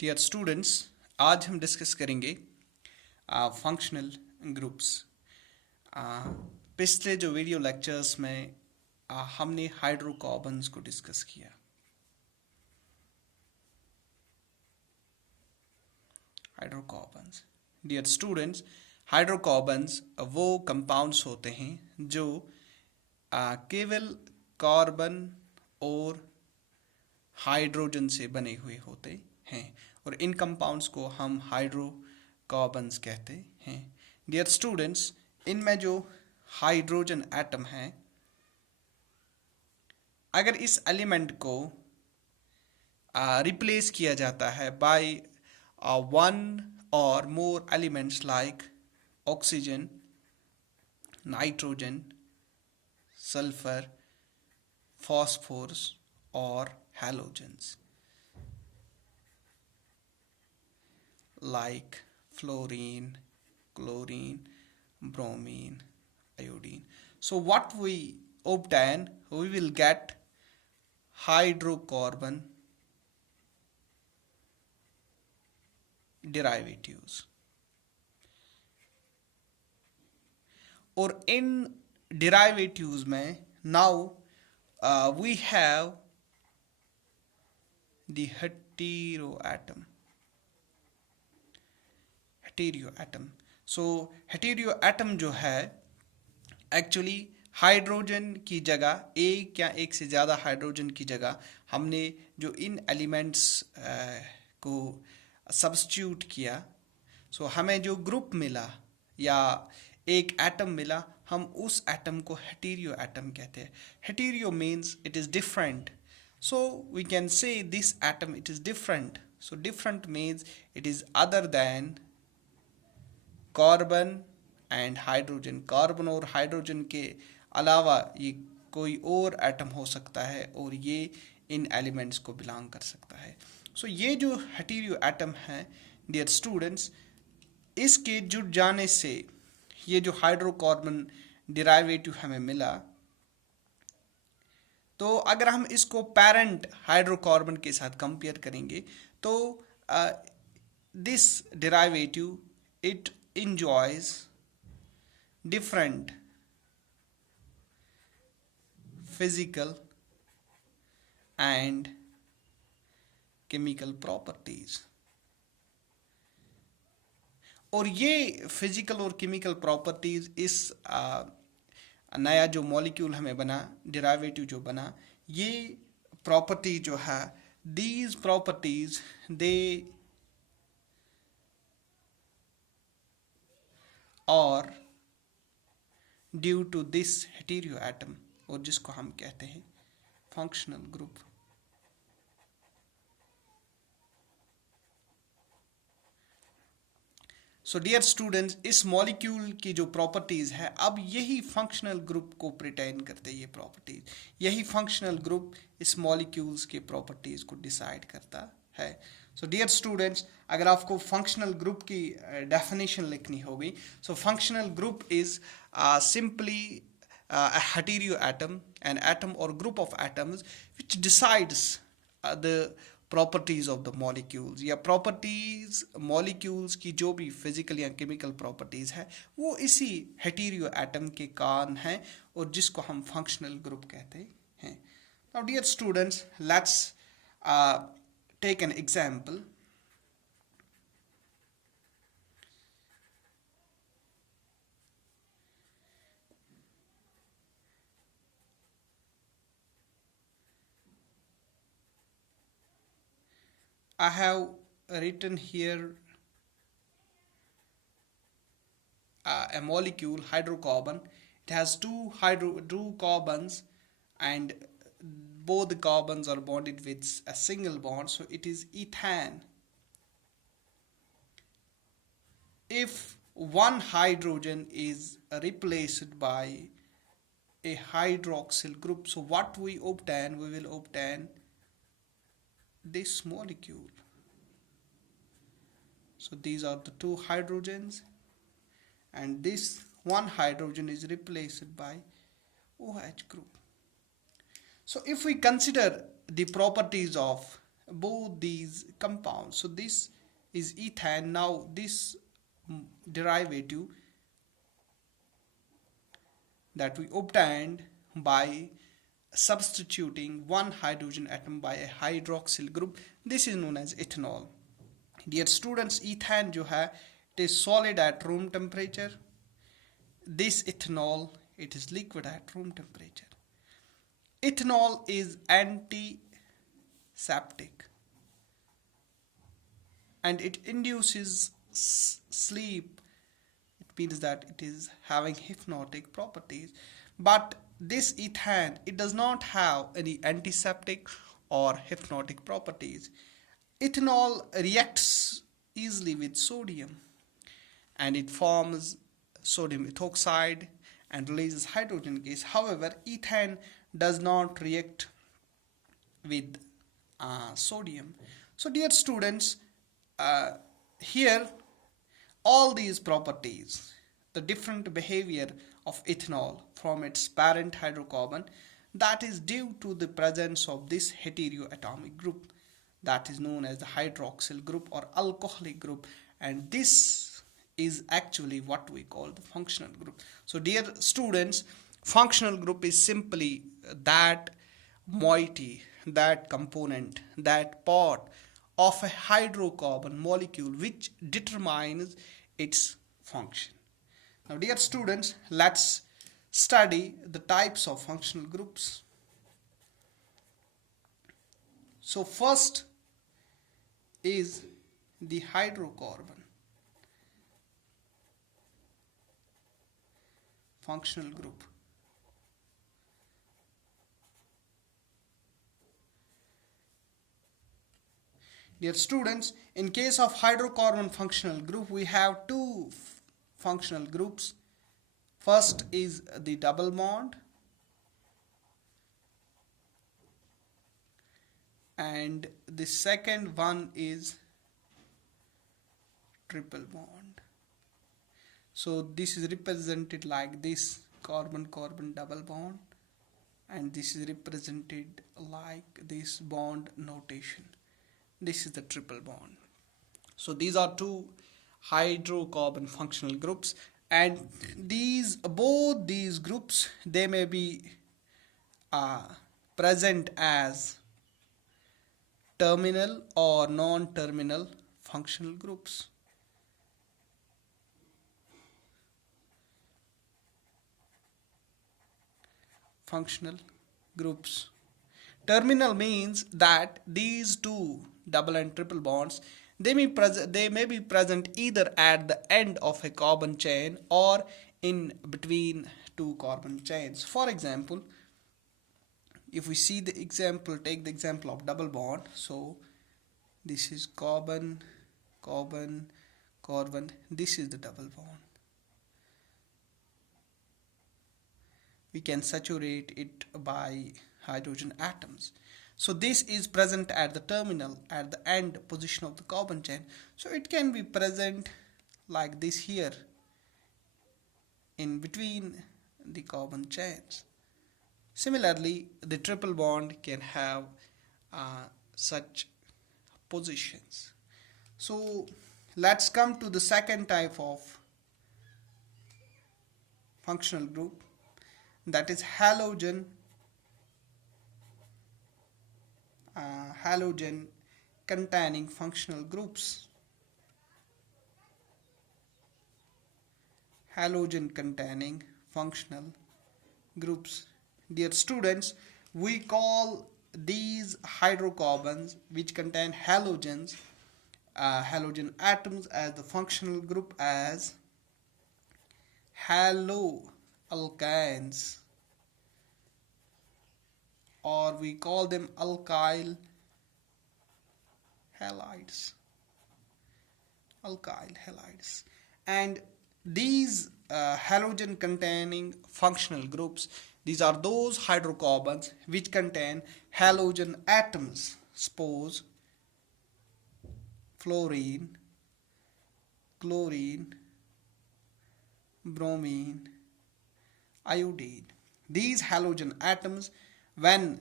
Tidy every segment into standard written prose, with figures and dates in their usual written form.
Dear students, आज हम discuss करेंगे फंक्शनल ग्रुप्स। पिछले जो वीडियो लेक्चर्स में हमने हाइड्रोकार्बन्स को डिस्कस किया। हाइड्रोकार्बन्स, डियर स्टूडेंट्स, हाइड्रोकार्बन्स वो कंपाउंड्स होते हैं जो केवल कार्बन और हाइड्रोजन से बने हुए होते हैं और इन कंपाउंड्स को हम हाइड्रोकार्बन्स कहते हैं। डियर स्टूडेंट्स, इनमें जो हाइड्रोजन एटम है, अगर इस एलिमेंट को रिप्लेस किया जाता है बाय वन और more elements like oxygen, nitrogen, sulphur, phosphorus or halogens like fluorine, chlorine, bromine, iodine. So what we obtain, we will get hydrocarbon derivatives. और इन derivatives में now we have the heteroatom. So heteroatom जो है actually hydrogen की जगह एक या एक से ज़्यादा हाइड्रोजन की जगह हमने जो इन एलिमेंट्स को सब्स्टिट्यूट किया, सो हमें जो ग्रुप मिला या एक एटम मिला, हम उस एटम को हेटेरियो एटम कहते हैं। Hetero means it is different, so we can say this atom it is different. So different means it is other than carbon and hydrogen. Carbon और हाइड्रोजन के अलावा ये कोई और एटम हो सकता है और ये इन एलिमेंट्स को बिलोंग कर सकता है। सो ये जो हेटेरियो एटम है डियर स्टूडेंट्स, इसके जुड़ जाने से ये जो हाइड्रोकार्बन डेरिवेटिव हमें मिला, तो अगर हम इसको पेरेंट हाइड्रोकार्बन के साथ कंपेयर करेंगे तो this derivative it enjoys different physical and chemical properties. और ये फिजिकल और केमिकल प्रॉपर्टीज इस नया जो मॉलिक्यूल हमें बना, डेरिवेटिव जो बना, ये प्रॉपर्टी जो है, दीज प्रॉपर्टीज दे और due to this heteroatom, और जिसको हम कहते हैं functional group. So dear students, इस मॉलिक्यूल की जो प्रॉपर्टीज है, अब यही फंक्शनल ग्रुप को प्रिटेन करते हैं। ये प्रॉपर्टीज, यही फंक्शनल ग्रुप इस मॉलिक्यूल्स के प्रॉपर्टीज को डिसाइड करता है। सो डियर स्टूडेंट्स, अगर आपको फंक्शनल ग्रुप की डेफिनेशन लिखनी होगी, so functional group is simply a hetereo atom, an atom or group of atoms which decides the properties of the molecules, या properties molecules की जो भी physical या chemical properties है वो इसी hetereo atom के कारण है और जिसको हम functional group कहते हैं। Now dear students, let's take an example. I have written here a molecule hydrocarbon. It has two carbons and both the carbons are bonded with a single bond, so it is ethane. If one hydrogen is replaced by a hydroxyl group, so what we obtain, we will obtain this molecule. So these are the two hydrogens and this one hydrogen is replaced by OH group. So if we consider the properties of both these compounds. So this is ethane. Now this derivative that we obtained by substituting one hydrogen atom by a hydroxyl group, this is known as ethanol. Dear students, ethane जो है, it is solid at room temperature. This ethanol, it is liquid at room temperature. Ethanol is antiseptic and it induces sleep. It means that it is having hypnotic properties. But this ethane, it does not have any antiseptic or hypnotic properties. Ethanol reacts easily with sodium and it forms sodium ethoxide and releases hydrogen gas. However, ethane does not react with sodium. So dear students, here all these properties, the different behavior of ethanol from its parent hydrocarbon, that is due to the presence of this heteroatomic group that is known as the hydroxyl group or alcoholic group, and this is actually what we call the functional group. So dear students, functional group is simply that moiety, that component, that part of a hydrocarbon molecule which determines its function. Now dear students, let's study the types of functional groups. So first is the hydrocarbon functional group. Dear students, in case of hydrocarbon functional group, we have two functional groups. First is the double bond and the second one is triple bond. So this is represented like this, carbon-carbon double bond, and this is represented like this bond notation. This is the triple bond. So these are two hydrocarbon functional groups, and both these groups, they may be present as terminal or non-terminal functional groups. Functional groups. Terminal means that these two double and triple bonds, they may be present either at the end of a carbon chain or in between two carbon chains. For example, if we see the example, take the example of double bond. So this is carbon, carbon, carbon. This is the double bond. We can saturate it by hydrogen atoms. So this is present at the terminal, at the end position of the carbon chain. So it can be present like this here in between the carbon chains. Similarly, the triple bond can have such positions. So let's come to the second type of functional group, that is halogen containing functional groups. Halogen containing functional groups. Dear students, we call these hydrocarbons which contain halogens, halogen atoms, as the functional group as haloalkanes, or we call them alkyl halides. Alkyl halides. And these halogen containing functional groups, these are those hydrocarbons which contain halogen atoms. Suppose fluorine, chlorine, bromine, iodine. These halogen atoms, when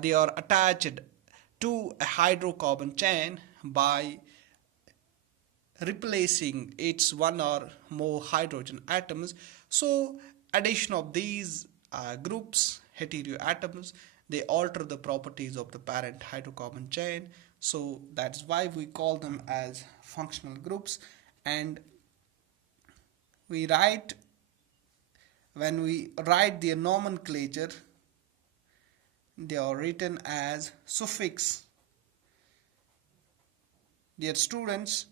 they are attached to a hydrocarbon chain by replacing its one or more hydrogen atoms. So addition of these groups, heteroatoms, they alter the properties of the parent hydrocarbon chain. So that's why we call them as functional groups. And we write, when we write their nomenclature, they are written as suffix. Dear students,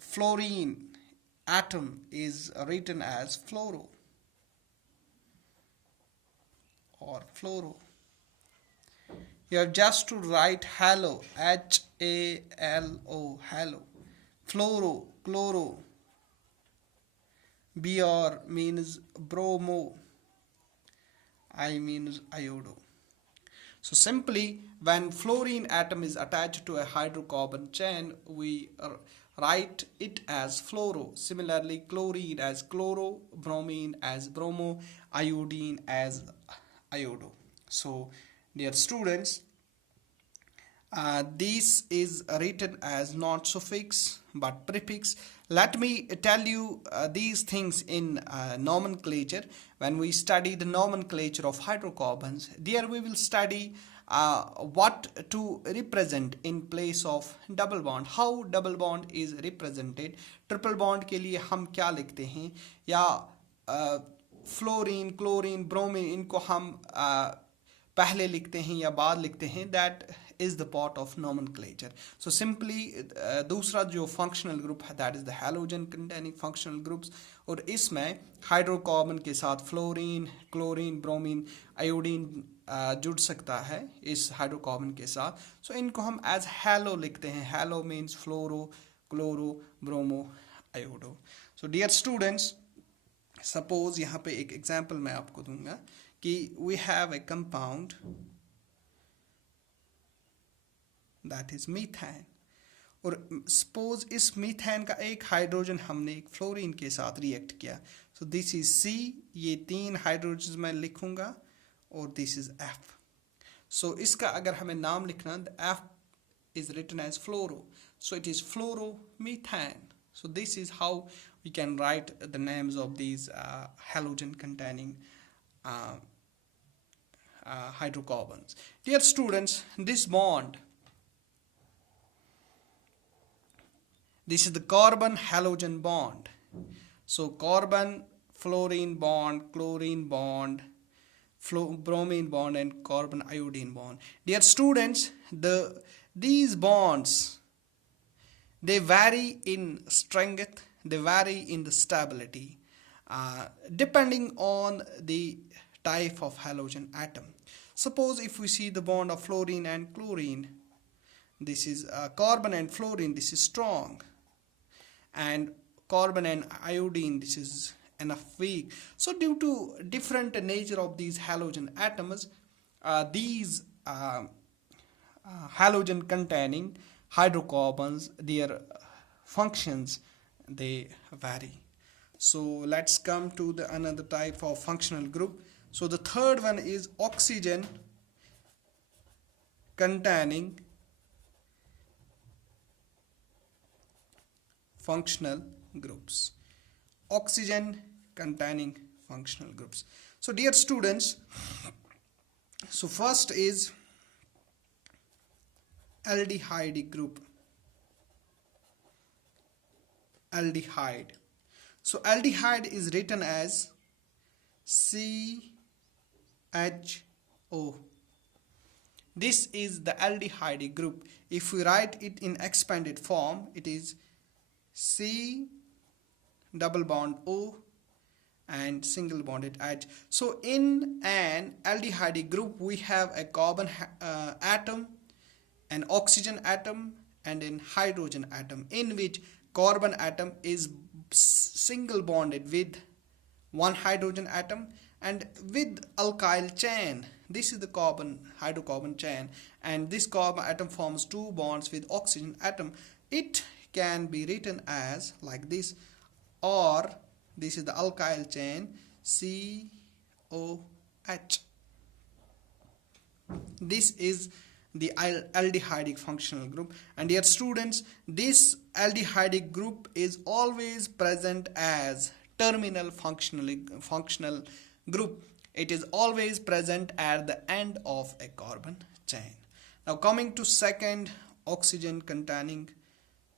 fluorine atom is written as fluoro or fluoro. You have just to write halo, H-A-L-O, halo. Fluoro, chloro. Br means bromo. I means iodo. So simply, when fluorine atom is attached to a hydrocarbon chain, we write it as fluoro. Similarly, chlorine as chloro, bromine as bromo, iodine as iodo. So dear students, this is written as not suffix but prefix. Let me tell you these things in nomenclature. When we study the nomenclature of hydrocarbons, there we will study what to represent in place of double bond, how double bond is represented. Triple bond के लिए हम क्या लिखते हैं, या fluorine, chlorine, bromine, इनको हम पहले लिखते हैं या बाद लिखते हैं. That is the part of nomenclature. So simply दूसरा जो functional group है, that is the halogen containing functional groups. और इसमें हाइड्रोकार्बन के साथ फ्लोरीन, क्लोरीन, ब्रोमीन, आयोडीन जुड़ सकता है इस हाइड्रोकार्बन के साथ. So इनको हम as halo लिखते हैं. Halo means fluoro, chloro, bromo, iodo. So dear students, suppose यहाँ पे एक example मैं आपको दूंगा कि we have a compound that is methane. और सपोज इस मीथेन का एक हाइड्रोजन हमने एक फ्लोरीन के साथ रिएक्ट किया. सो दिस इज C, ये 3 हाइड्रोजन मैं लिखूंगा, और दिस इज F. सो इसका अगर हमें नाम लिखना, F is written as fluoro, so it is fluoromethane. So this is how we can write the names of these halogen containing hydrocarbons. Dear students, this bond, this is the carbon halogen bond. So carbon fluorine bond, chlorine bond, bromine bond, and carbon iodine bond. Dear students, these bonds, they vary in strength, they vary in the stability, depending on the type of halogen atom. Suppose if we see the bond of fluorine and chlorine, this is carbon and fluorine, this is strong, and carbon and iodine, this is enough weak. So due to different nature of these halogen atoms, these halogen containing hydrocarbons, their functions, they vary. So let's come to the another type of functional group. So the third one is oxygen containing functional groups. Oxygen containing functional groups. So dear students, so first is aldehyde group. Aldehyde. So aldehyde is written as CHO. This is the aldehyde group. If we write it in expanded form, it is C double bond O and single bonded H. So in an aldehyde group, we have a carbon atom, an oxygen atom, and an hydrogen atom, in which carbon atom is single bonded with one hydrogen atom and with alkyl chain. This is the hydrocarbon chain, and this carbon atom forms 2 bonds with oxygen atom. It can be written as like this, or this is the alkyl chain COH. This is the aldehydic functional group. And dear students, this aldehydic group is always present as terminal functional group. It is always present at the end of a carbon chain. Now coming to second oxygen containing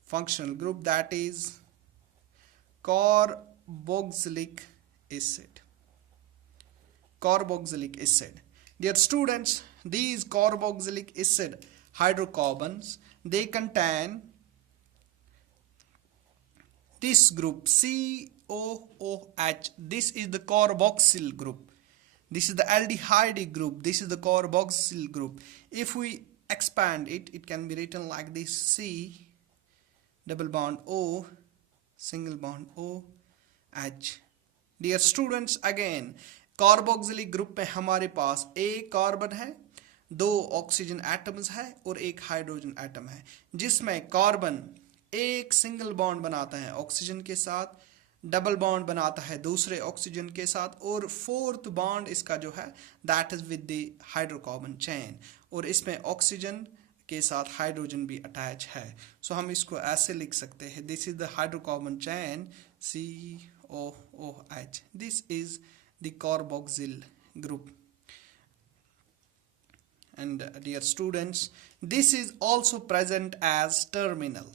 functional group, that is carboxylic acid. Carboxylic acid. Dear students, these carboxylic acid hydrocarbons, they contain this group COOH. This is the carboxyl group. This is the aldehydic group. This is the carboxyl group. If we expand it, it can be written like this: C double bond O single bond OH. Dear students, again carboxylic group में हमारे पास एक carbon है, दो oxygen atoms है और एक hydrogen atom है, जिसमें कार्बन एक सिंगल बॉन्ड बनाता है ऑक्सीजन के साथ, डबल बॉन्ड बनाता है दूसरे ऑक्सीजन के साथ, और फोर्थ बॉन्ड इसका जो है that is with the hydrocarbon chain, और इसमें ऑक्सीजन के साथ हाइड्रोजन भी अटैच है. सो हम इसको ऐसे लिख सकते हैं, this is the hydrocarbon chain COOH. This is the carboxyl group. And dear students, this is also present as terminal.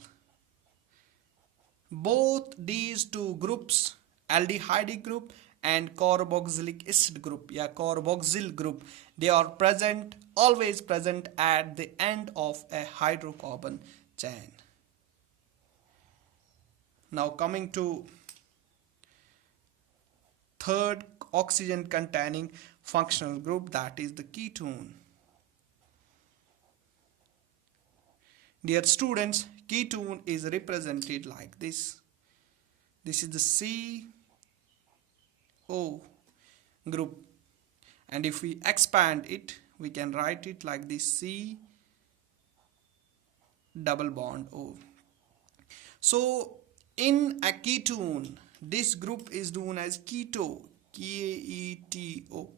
Both these two groups, aldehydic group and carboxylic acid group, carboxyl group, they are present, always present at the end of a hydrocarbon chain. Now coming to third oxygen containing functional group, that is the ketone. Dear students, ketone is represented like this. This is the CO group, and if we expand it, we can write it like this: C double bond O. So in a ketone, this group is known as keto, Keto,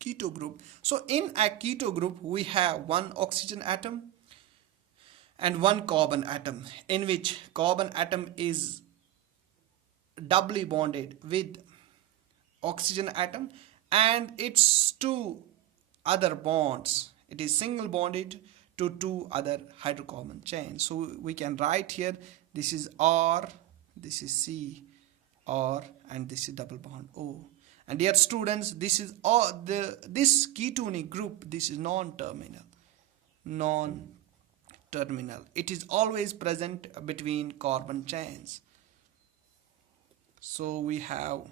keto group. So in a keto group, we have one oxygen atom and one carbon atom, in which carbon atom is doubly bonded with oxygen atom, and its two other bonds, it is single bonded to two other hydrocarbon chains. So we can write here, this is R, this is C, R, and this is double bond O. And dear students, this is this ketonic group, this is non-terminal. It is always present between carbon chains. So we have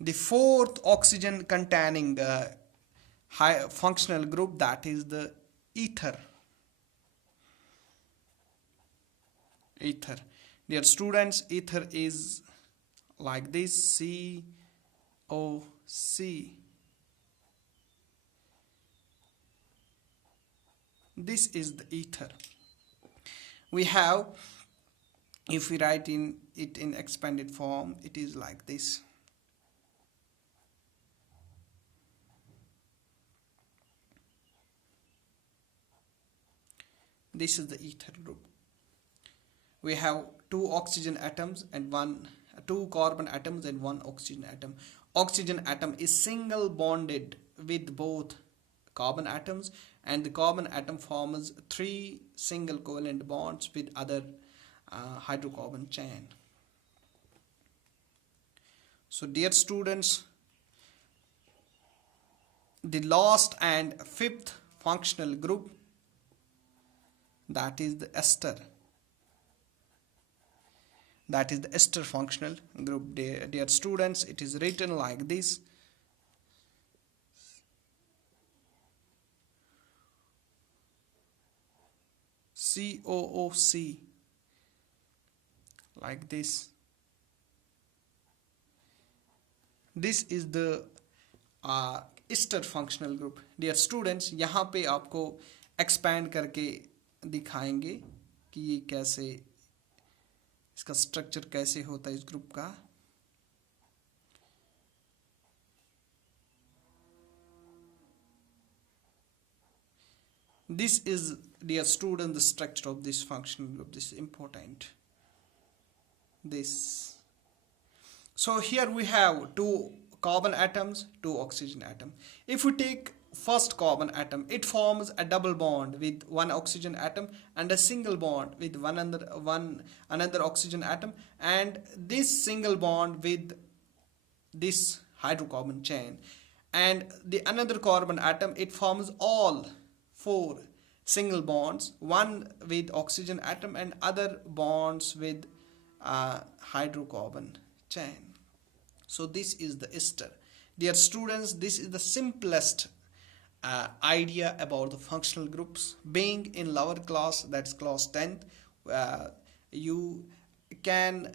the fourth oxygen containing high functional group, that is the ether. Dear students, ether is like this: COC. This is the ether. We have, if we write it in expanded form, it is like this. This is the ether group. We have two oxygen atoms and two carbon atoms and one oxygen atom. Oxygen atom is single bonded with both carbon atoms, and the carbon atom forms three single covalent bonds with other hydrocarbon chain. So dear students, the last and fifth functional group, that is the ester. That is the ester functional group. Dear students, it is written like this: COOC, like this. This is the ester functional group. Dear students, यहाँ पे आपको expand करके दिखाएंगे कि ये कैसे, इसका structure कैसे होता है इस ग्रुप का. This is, dear student, the structure of this functional group. This is important. This. So here we have two carbon atoms, two oxygen atom. If we take first carbon atom, it forms a double bond with one oxygen atom and a single bond with another oxygen atom, and this single bond with this hydrocarbon chain. And the another carbon atom, it forms all four single bonds, one with oxygen atom and other bonds with hydrocarbon chain. So this is the ester. Dear students, this is the simplest idea about the functional groups. Being in lower class, that's class 10th, you can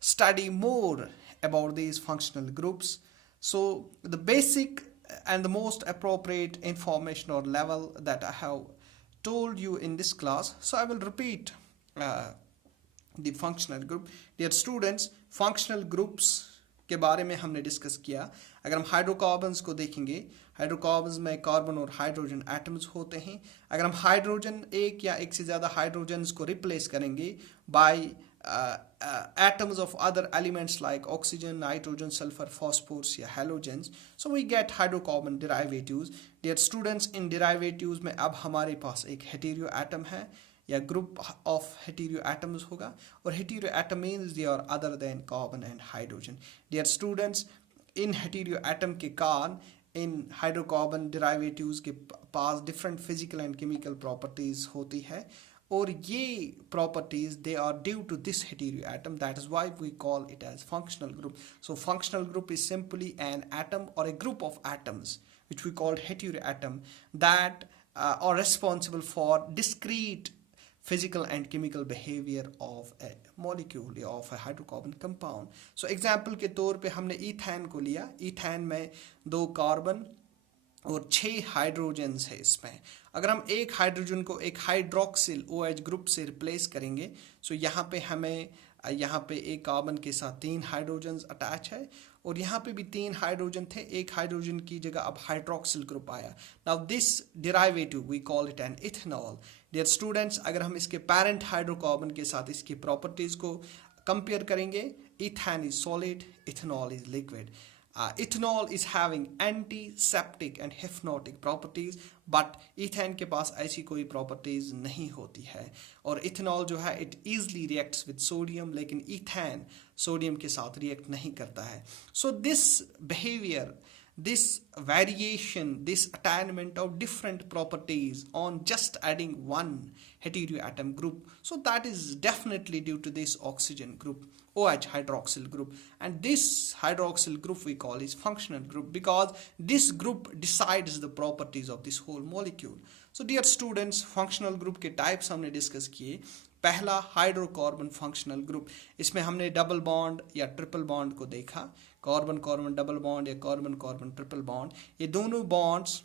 study more about these functional groups. So the basic and the most appropriate information or level that I have told you in this class, so I will repeat the functional group. Dear students, functional groups के बारे में हमने discuss किया. अगर हम hydrocarbons को देखेंगे, hydrocarbons में कार्बन और हाइड्रोजन एटम्स होते हैं. अगर हम हाइड्रोजन एक या एक से ज़्यादा हाइड्रोजन्स को रिप्लेस करेंगे bye atoms of other elements like oxygen, nitrogen, sulfur, phosphorus या halogens, so we get hydrocarbon derivatives. Dear students, in derivatives में अब हमारे पास एक heteroatom atom है या group of heteroatoms होगा, और heteroatom means they are other than carbon and hydrogen. Dear students, in heteroatom के कारण इन हाइड्रोकार्बन derivatives के पास different physical and chemical properties होती है, और ये properties they are due to this heteroatom. That is why we call it as functional group. So functional group is simply an atom or a group of atoms which we call heteroatom that are responsible for discrete physical and chemical behavior of a molecule or of a hydrocarbon compound. So example के तौर पे हमने ethane को लिया. Ethane में 2 carbon और 6 hydrogens है इसमें. अगर हम एक हाइड्रोजन को एक हाइड्रोक्सिल OH ग्रुप से रिप्लेस करेंगे, सो यहाँ पे हमें यहाँ पे एक कार्बन के साथ 3 हाइड्रोजन्स अटैच है, और यहाँ पे भी 3 हाइड्रोजन थे. एक हाइड्रोजन की जगह अब हाइड्रोक्सिल ग्रुप आया. Now this derivative we call it an ethanol. Dear students, अगर हम इसके पेरेंट हाइड्रोकार्बन के साथ इसकी प्रॉपर्टीज को कंपेयर करेंगे, ethane is solid, ethanol is liquid. Ethanol is having antiseptic and hypnotic properties, but ethane के पास ऐसी कोई properties नहीं होती है. और ethanol जो है it easily reacts with sodium, लेकिन ethane sodium के साथ react नहीं करता है. So this behavior, this variation, this attainment of different properties on just adding one heteroatom group, so that is definitely due to this oxygen group, OH hydroxyl group, and this hydroxyl group we call is functional group because this group decides the properties of this whole molecule. So dear students, functional group के types हमने discuss किए. पहला hydrocarbon functional group, इसमें हमने double bond या triple bond को देखा. Carbon carbon double bond या कार्बन कार्बन ट्रिपल बॉन्ड, ये दोनों बॉन्ड्स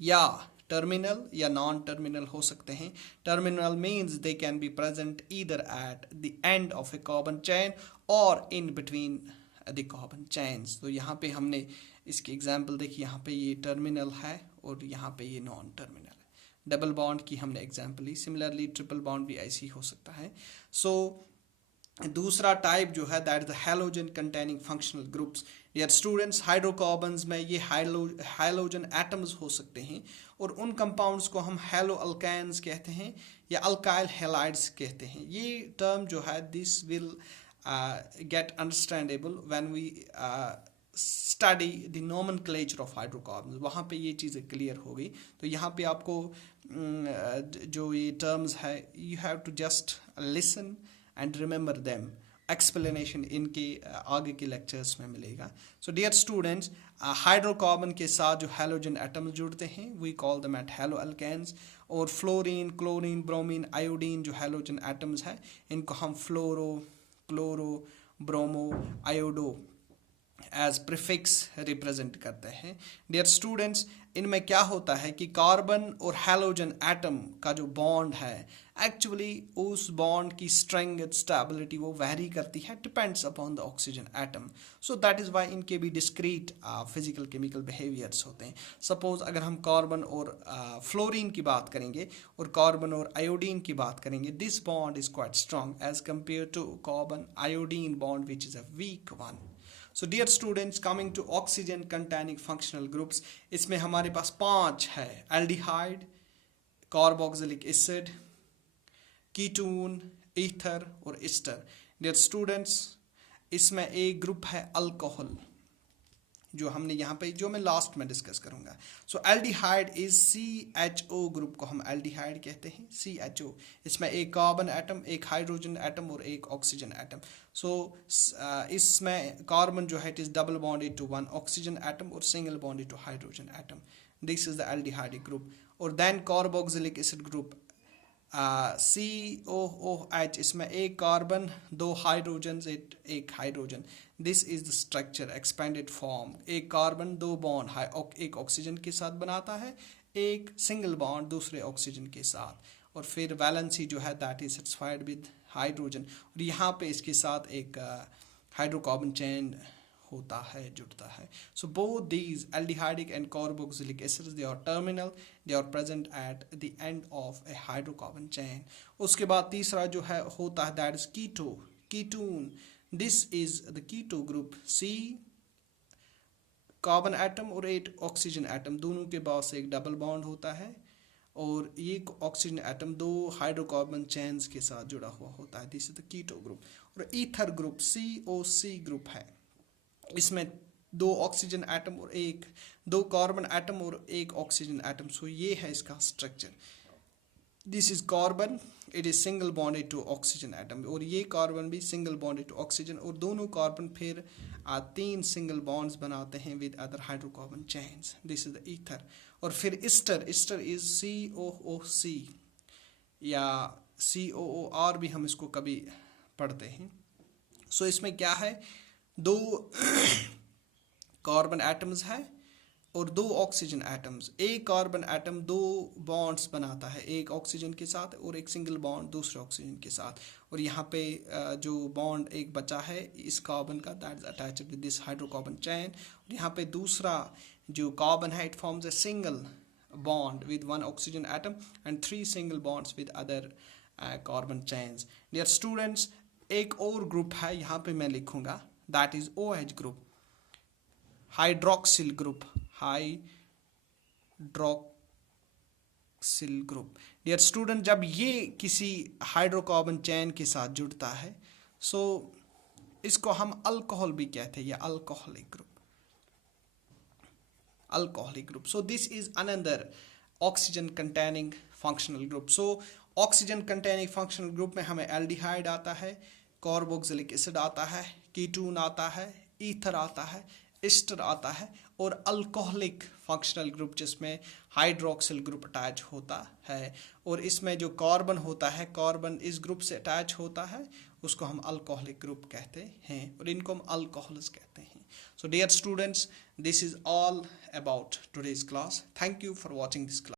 या टर्मिनल या नॉन टर्मिनल हो सकते हैं. Terminal means they can be present either at the end of a carbon chain और in between the carbon chains. तो यहाँ पे हमने इसकी एग्जांपल देखी. यहाँ पे ये टर्मिनल है और यहाँ पे ये नॉन टर्मिनल है. डबल बॉन्ड की हमने एग्जांपल ली. सिमिलरली ट्रिपल बॉन्ड भी ऐसी हो सकता है. सो दूसरा टाइप जो है that is the halogen containing functional groups. Dear students, hydrocarbons में ये हैलोजन एटम्स हो सकते हैं, और उन कंपाउंड्स को हम हैलो अल्कान्स कहते हैं या अल्काइल हैलाइड्स कहते हैं. ये टर्म जो है this will get understandable when we study the nomenclature of hydrocarbons. वहाँ पे ये चीज़ें क्लियर हो गई. तो यहाँ पे आपको जो ये टर्म्स है, you have to just listen and remember them. Explanation इनके आगे के लेक्चर्स में मिलेगा. सो डियर स्टूडेंट्स, हाइड्रोकार्बन के साथ जो हैलोजन एटम्स जुड़ते हैं we call them at halo alkanes. और फ्लोरीन, क्लोरीन, ब्रोमीन, आयोडीन जो हैलोजन एटम्स हैं, इनको हम fluoro, chloro, bromo, iodo as prefix represent करते हैं। डियर स्टूडेंट्स, इनमें क्या होता है कि कार्बन और हैलोजन एटम का जो बॉन्ड है, एक्चुअली उस बॉन्ड की स्ट्रेंथ स्टेबिलिटी वो वेरी करती है, depends upon the oxygen atom. So that is why इनके भी डिस्क्रीट फिजिकल केमिकल बिहेवियर्स होते हैं। सपोज अगर हम कार्बन और फ्लोरीन की बात करेंगे और कार्बन और आयोडीन की बात करेंगे, this bond is quite strong as compare to carbon iodine bond which is a weak one. So dear students, coming to oxygen containing functional groups, इसमें हमारे पास 5 है: aldehyde, carboxylic acid, ketone, ether और ester. Dear students, इसमें एक group है alcohol, जो हमने यहाँ पे, जो मैं लास्ट में डिस्कस करूँगा। So aldehyde is CHO group को हम एल्डिहाइड कहते हैं, CHO। इसमें एक कार्बन एटम, एक हाइड्रोजन एटम और एक ऑक्सीजन एटम। सो इसमें कार्बन जो है it is double bonded to one oxygen atom और single bonded to hydrogen atom. This is the aldehyde group. और then carboxylic acid group, COOH, इसमें एक कार्बन, 2 हाइड्रोजन, एक hydrogen. This is the structure expanded form. एक carbon 2 bond एक oxygen के साथ बनाता है, एक सिंगल बॉन्ड दूसरे ऑक्सीजन के साथ, और फिर वैलेंसी जो है that is satisfied with hydrogen, और यहाँ पे इसके साथ एक हाइड्रोकार्बन चेन होता है, जुड़ता है। So both these aldehydic and carboxylic acids, they are terminal, they are present at the end of a hydrocarbon chain. उसके बाद तीसरा जो है होता है that is ketone. This is the keto group, C carbon atom और 8 oxygen atom, दोनों के पास एक डबल बॉन्ड होता है, और ये ऑक्सीजन एटम 2 हाइड्रोकार्बन चेन्स के साथ जुड़ा हुआ होता है। This is the keto group. और ईथर ग्रुप, COC ग्रुप है, इसमें 2 ऑक्सीजन एटम और 2 कार्बन एटम और 1 ऑक्सीजन एटम। सो ये है इसका structure. This is carbon, it is single bonded to oxygen atom, और ये कार्बन भी सिंगल बॉन्डेड टू ऑक्सीजन, और दोनों कार्बन फिर 3 सिंगल बॉन्ड्स बनाते हैं with other hydrocarbon chains. This is the ether. और फिर ईस्टर इज COOC या COOR भी हम इसको कभी पढ़ते हैं। सो इसमें क्या है, 2 कार्बन एटम्स है और 2 ऑक्सीजन एटम्स। एक कार्बन एटम 2 बॉन्ड्स बनाता है, एक ऑक्सीजन के साथ और एक सिंगल बॉन्ड दूसरे ऑक्सीजन के साथ, और यहाँ पे जो बॉन्ड एक बचा है इस कार्बन का, that is attached with this hydrocarbon chain. और यहाँ पे दूसरा जो कार्बन है it forms a single bond with 1 oxygen atom and 3 single bonds with other carbon chains. Dear students, एक और ग्रुप है यहाँ पे मैं लिखूंगा, that is OH group, hydroxyl group, hydroxyl group. Dear student, जब ये किसी हाइड्रोकार्बन चेन के साथ जुड़ता है, सो इसको हम अल्कोहल भी कहते हैं, या alcoholic group. So this is another oxygen containing functional group. So oxygen containing functional group में हमें एल्डिहाइड आता है, कार्बोक्सिलिक एसिड आता है, कीटोन आता है, ईथर आता है, एस्टर आता है, और अल्कोहलिक फंक्शनल ग्रुप जिसमें हाइड्रोक्सिल ग्रुप अटैच होता है। और इसमें जो कार्बन होता है, कार्बन इस ग्रुप से अटैच होता है, उसको हम अल्कोहलिक ग्रुप कहते हैं, और इनको हम अल्कोहल्स कहते हैं। So dear students, this is all about today's class. Thank you for watching this class.